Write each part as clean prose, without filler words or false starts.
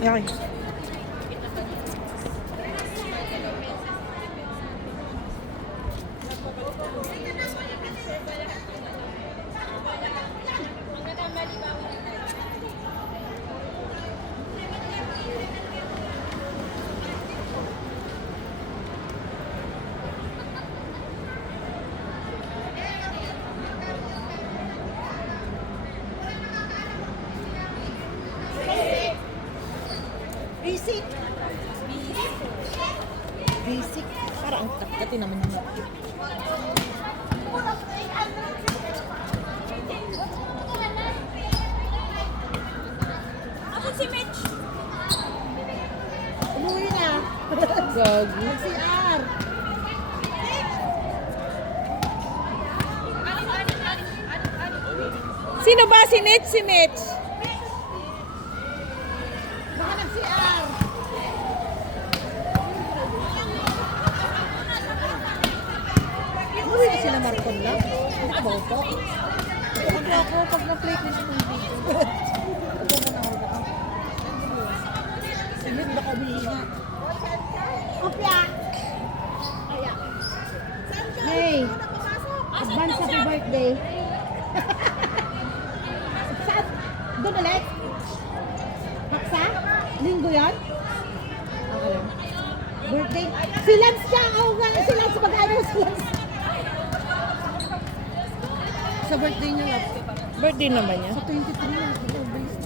Yaki. Basic. Basic. Parang ang kakati naman yun. Asan si Mitch? Umuwi na. Gagi. Mag-CR. Sino ba? Si Mitch? Si Mitch. Baka nag-CR. Umuwi na sila Marcon lang. Hindi ka ba upo? Huwag ako pag na-plate niya sa tubig. Sige, baka umihinga. Opya! Hey! Advance happy birthday. Saan? Doon ulit? Paksa? Linggo yan? Okay lang. Birthday? Si Lance siya! Oo nga, si Lance mag-ano si Lance. Sa birthday niya lang. Birthday naman niya. Sa 23 na.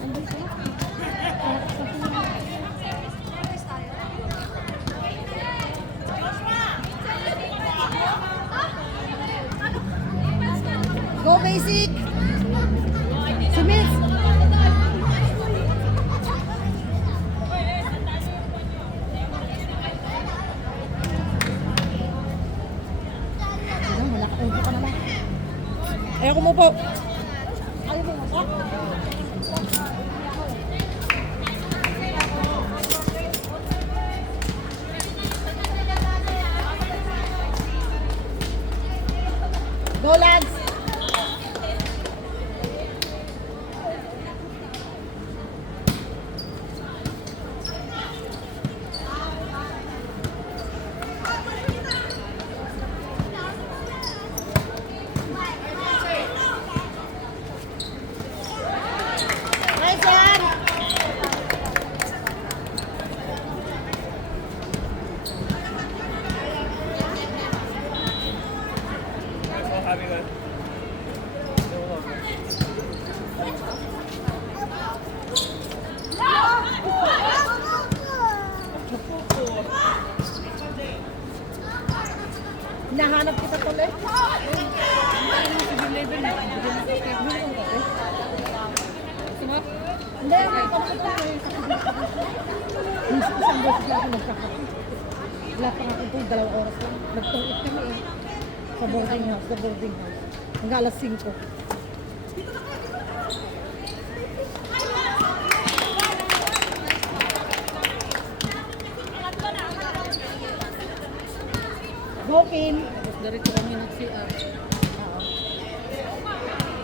Ano siya? Go basic! Sumit! Wala ka upo ka naman. Ayoko mo po. Ayaw mo mo ba? Go lads! Nice one! Hinahanap kita tuloy. Hindi, may kapatid ko eh. Isang beses lang ako nagkakape. Wala pa nga kung 2 oras lang. Nagtulit kami eh. Sa boarding house. Hanggang alas 5. Go, Kim! Tapos diretso kami nag-CR. Oo.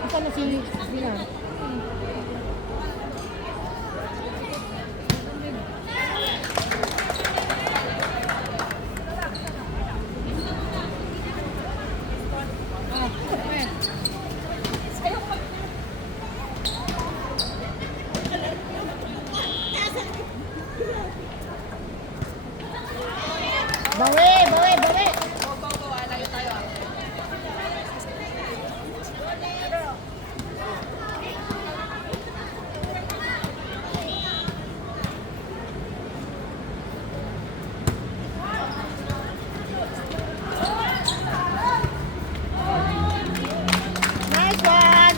Saan na si Dina? Bawi! Bawi! Bawi! Nice one!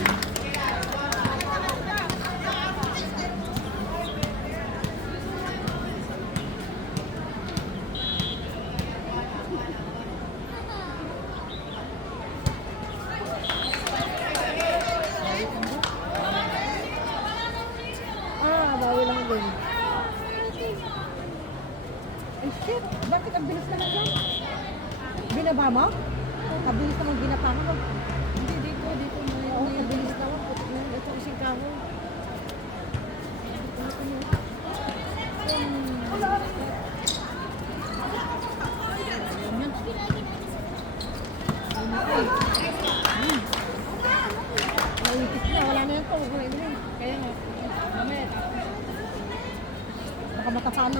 Bawi lang din. Ay shit! Bakit ang bilis naman yan? Binaba mo? Ang bilis naman ginapa mo. Hindi, dito. Oo, ang bilis naman. Ito isang kahoy. Baka matamaan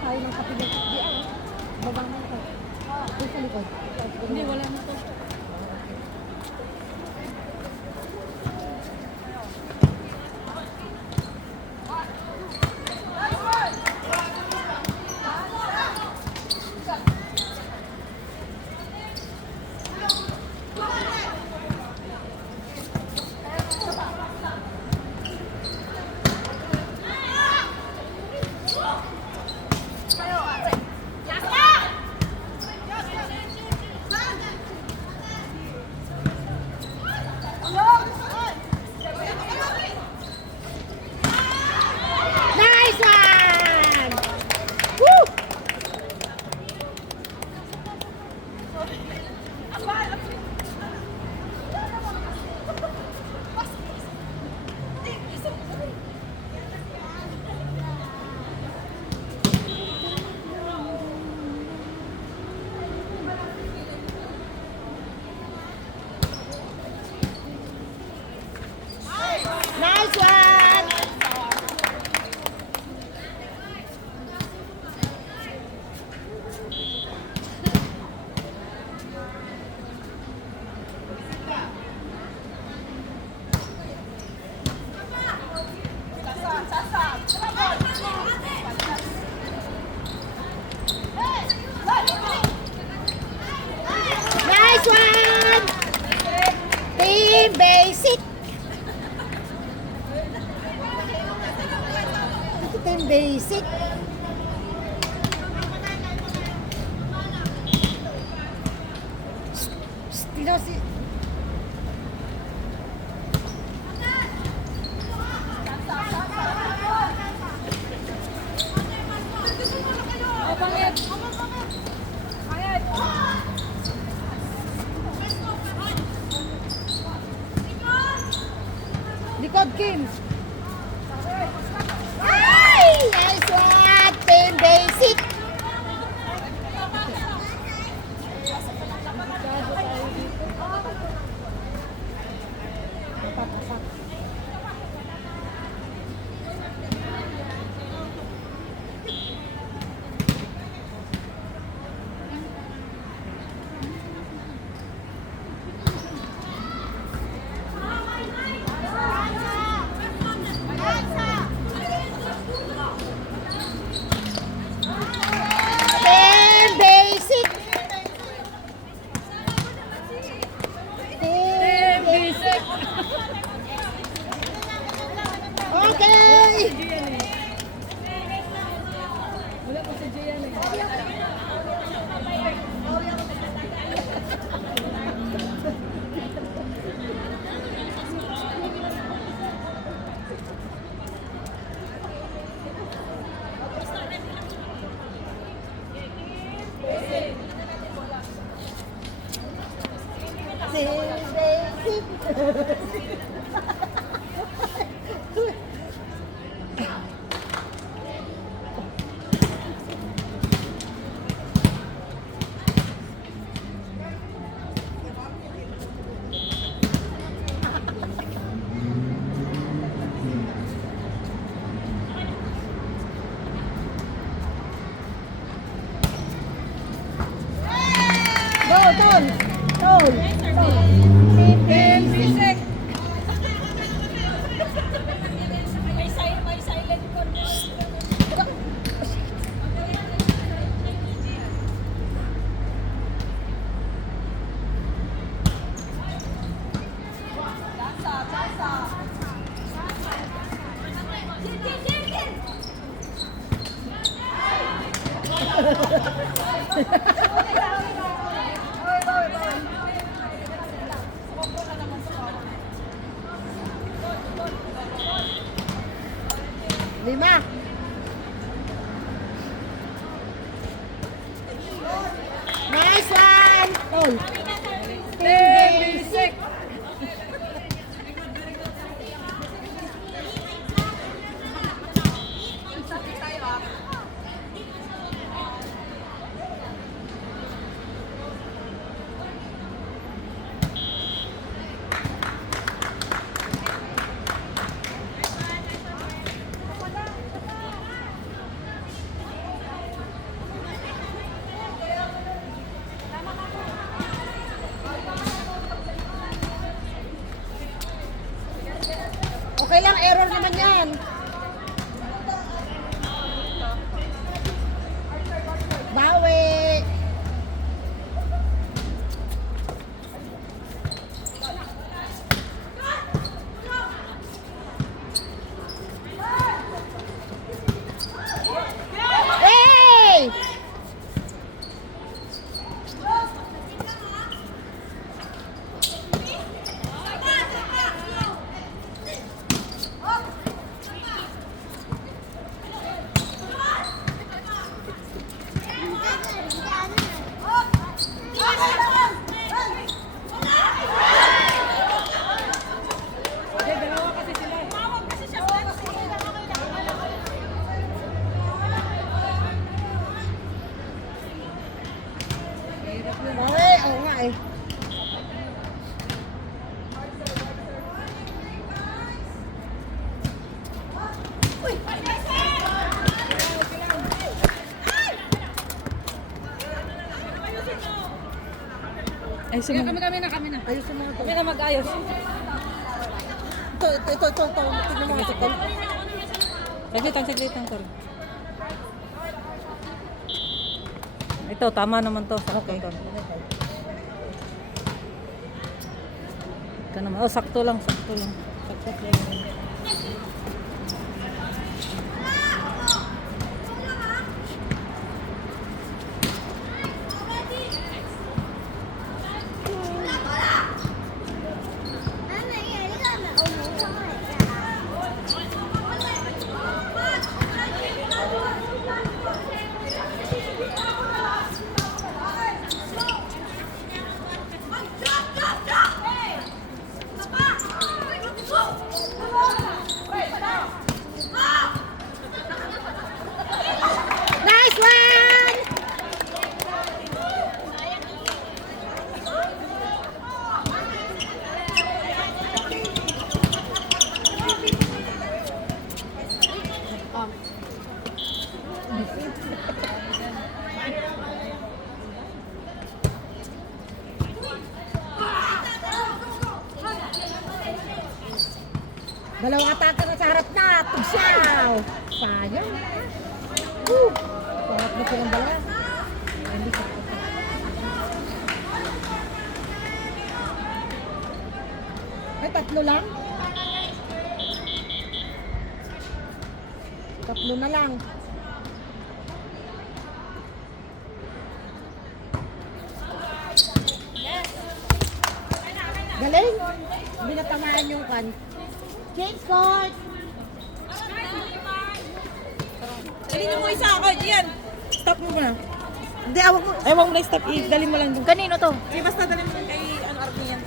tayo ng kapilya. Di ah. Baba mo ito. Doon sa likod. Hindi, wala na to. Nice one! Woo! Nice one! Nice one! Team Basic! Team Basic! Tino si... Oh, pangit. Likod, Kim! Ay! Nice one! Team Basic! Papasak. Team Basic! Team Basic! Okay! Wala pa si Gian eh. Team Basic! Go, Tol! Tol! Team Basic! Lima. Nice one! Tol! Team Basic! Ayusin mo. Kami na. Ayusin mo ito. Kami na mag-ayos. Ito. Tignan mo ito, tol. Saglit lang, tol. Ito, tama naman to. Sakto, tol. Ito naman. Oh, sakto lang. Sakto lang. Nice one! Dalawang atake na sa harap na. Tugsaw! Sayang. Sarap na silang dalawa. Hindi ko. Ay, tatlo lang? Tatlo na lang. Galing! Hindi natamaan yung kan. Change court! Dalhin mo isa ako, Gian. Stop mo muna. Hindi, awag mo. Ay, wag mo na stop. Dalhin mo lang dun. Kanino to? Sige, basta dalhin mo kay Arnie yan.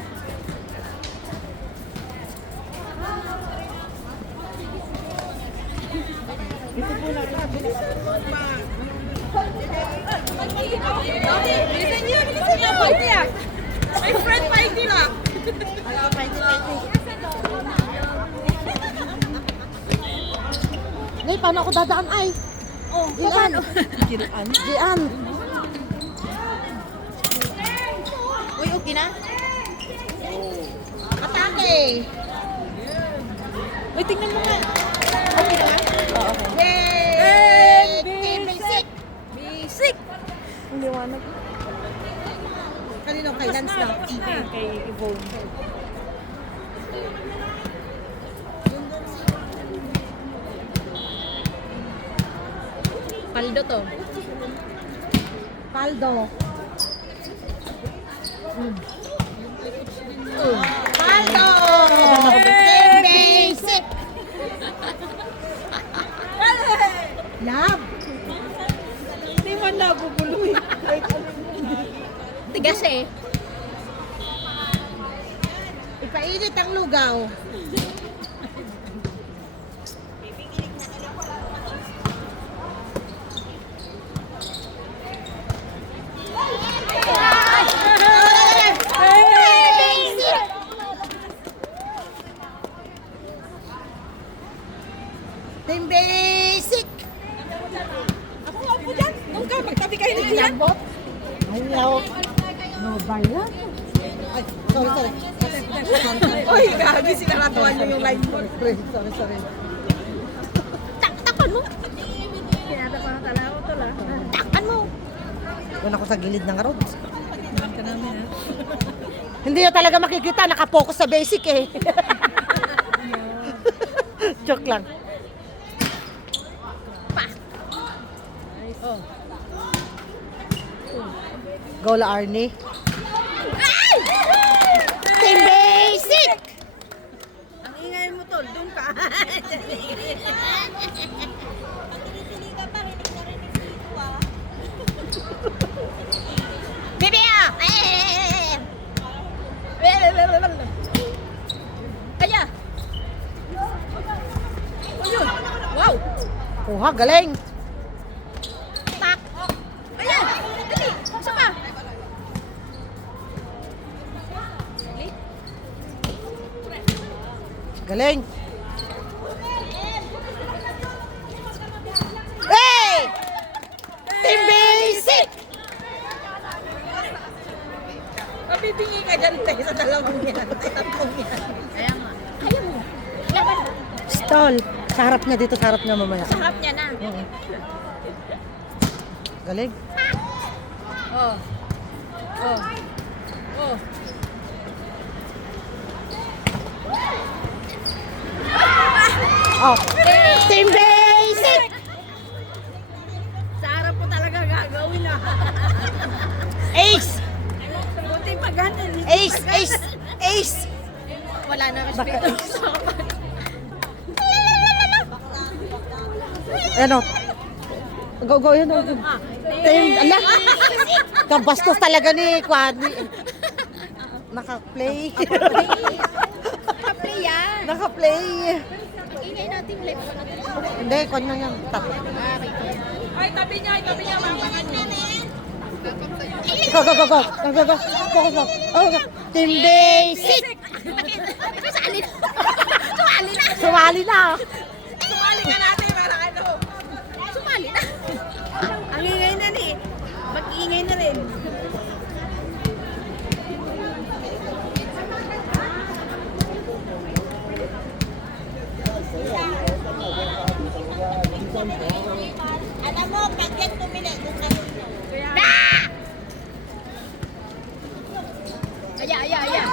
Bilisan niyo. Pwede ah. My friend, pwede lang. Ngay, paano ako dadaan ay? Oh, Gian. Gilaan. Gian. Uy, okay na? Atake. Uy, tingnan mo nga. Okay na? Oo, okay. Yay! Team Basic. Basic! Ang liwanag. Kanino kay Lance na? Kay Yvonne. Paldo to. Paldo. Paldo! Team Basic. Love. Hindi man nabubuloy. Tigas eh. Ipainit ang lugaw. Team Basic. Ako nga po dyan. Doon ka, magtabi kayo ni Gian. Ayaw. No bayan. Ay, sorry. Uy, gagi, sinaratuan niyo yung line mo. Sorry. Takpan mo. Tinatapan ng talaw to la. Takpan mo. Doon ako sa gilid ng road. Naman ka namin, ha? Hindi na talaga makikita, nakapokus sa basic eh. Joke lang. Oh. Go la Arnie. Team Basic! Ang ingay mo tol, doon ka. Bibi ah! Kaya! Ayun! Wow! Kuha, galing. Tak! Ayan! Dali! Isa pa! Galing. Hey! Team Basic! Mabibigyan ball. Sa harap niya dito, sa harap niya mamaya. Sa harap niya na. Oo. Galing. Oh. Oh. Oh. Oh. Team Basic! Sa harap po talaga gagawin na. Ace! Buti pag ganun. Ace! Ace! Ace! Wala na Baka respeto. Ano? Go, go, yun. Go. Team, ala! Kabastos talaga ni Kwani. Naka-play. Naka-play yan. Naka-play. Ingay natin live ko natin. Hindi, kwan na yan. Ay, tabi niya, mamangan niya. Go, go, go, go. Go, go, go. Go, go, go. Oh, go. Team Basic! Sumali na. Sumali na. Sumali na. Sumali ka natin para ano. Sumali na. Ang ingay na ni. Mag-iingay na rin. Alam mo, pag yan tumili, kung ano ito. Aya.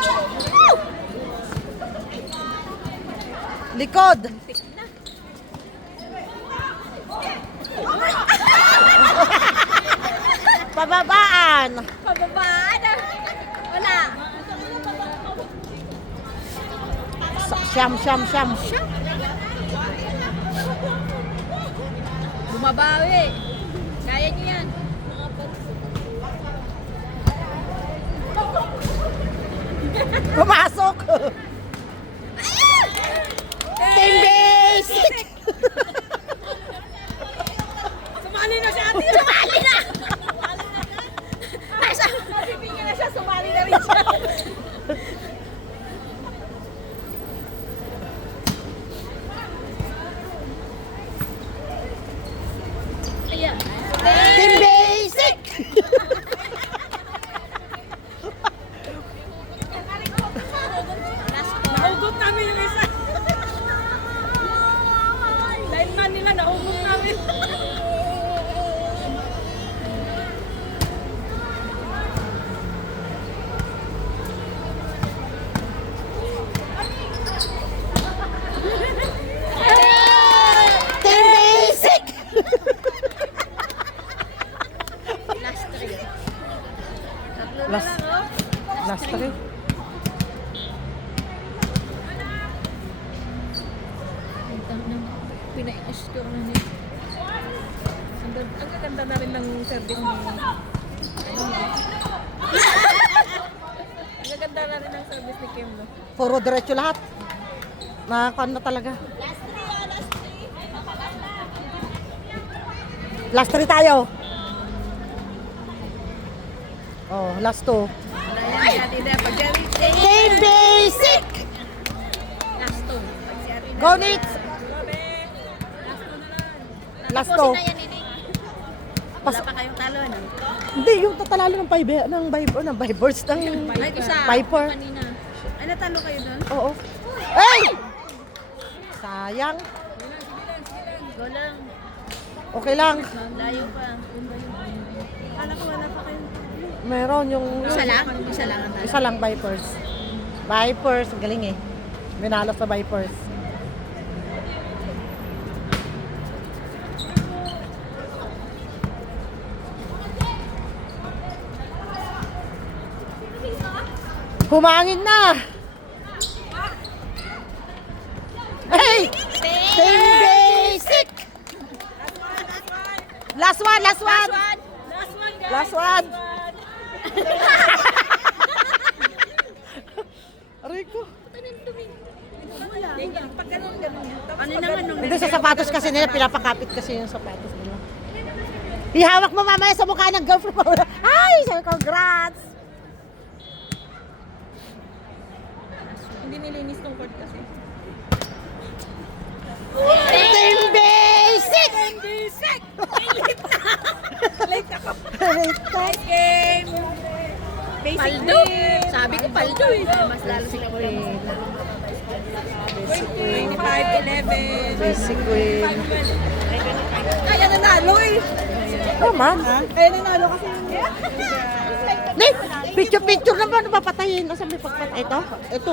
Likod. Pababaan. Pababaan. Wala. Siyam. Bumabawi. Kaya niyo yan. Pumasok. Team Basic. Sumali na siya, ate. Sumali na! Pipingin na siya, sumali na rin siya. Ayan. Team Basic. Nahugot namin yung isa. Lineman nila, nahugot namin. Team Basic. Last three. Tatlo na Last. lang, oh. Last three. Pina-score na niya. Ang gaganda na rin ng service ni... Ang gaganda na rin ng service ni Kim, no? Puro diretso lahat. Nakakuan na talaga. Last three tayo. Oh, last two. Ayan, si Ate Deb. Pag si Ate Deb. Team Basic. Last two. Pag si Ate Deb. Go, Nitz. Last two. Tapusin na yan, Nini. Wala pa kayong talo, no? Hindi, yung tatalalo ng Vibers ng Ay, isa. Viper. Kanina. Ay, natalo kayo doon? Oo. Hey! Sayang. Go lang. Okay lang. Layo pa. Kala ko wala pa kayo. Meron yung... Isa lang? Isa lang ang talo. Isa lang Vipers. Vipers, ang galing eh. Binalo sa Vipers. Humangin na! Hey! Team Basic! Last one! Last one, guys. Last one! Rico. Pag ganun. Ano naman nung... Hindi sa sapatos kasi nila, pinapakapit kasi yung sapatos nila. Ihawak mo mamaya sa mukha ng girlfriend mo. Ay! Sabi, congrats! Hindi nilinis tong court kasi. Team Basic! Basic! Late na! Late ako. Late na. Nice game! Basic Paldo! Sabi ko paldo eh. Mas lalo sila ko rin. 25 5-11. Si Queen. Kaya nanalo eh. Tama. Kaya nanalo kasi. Picture-picture naman, papatayin. O, sabi pagpatay ito? Ito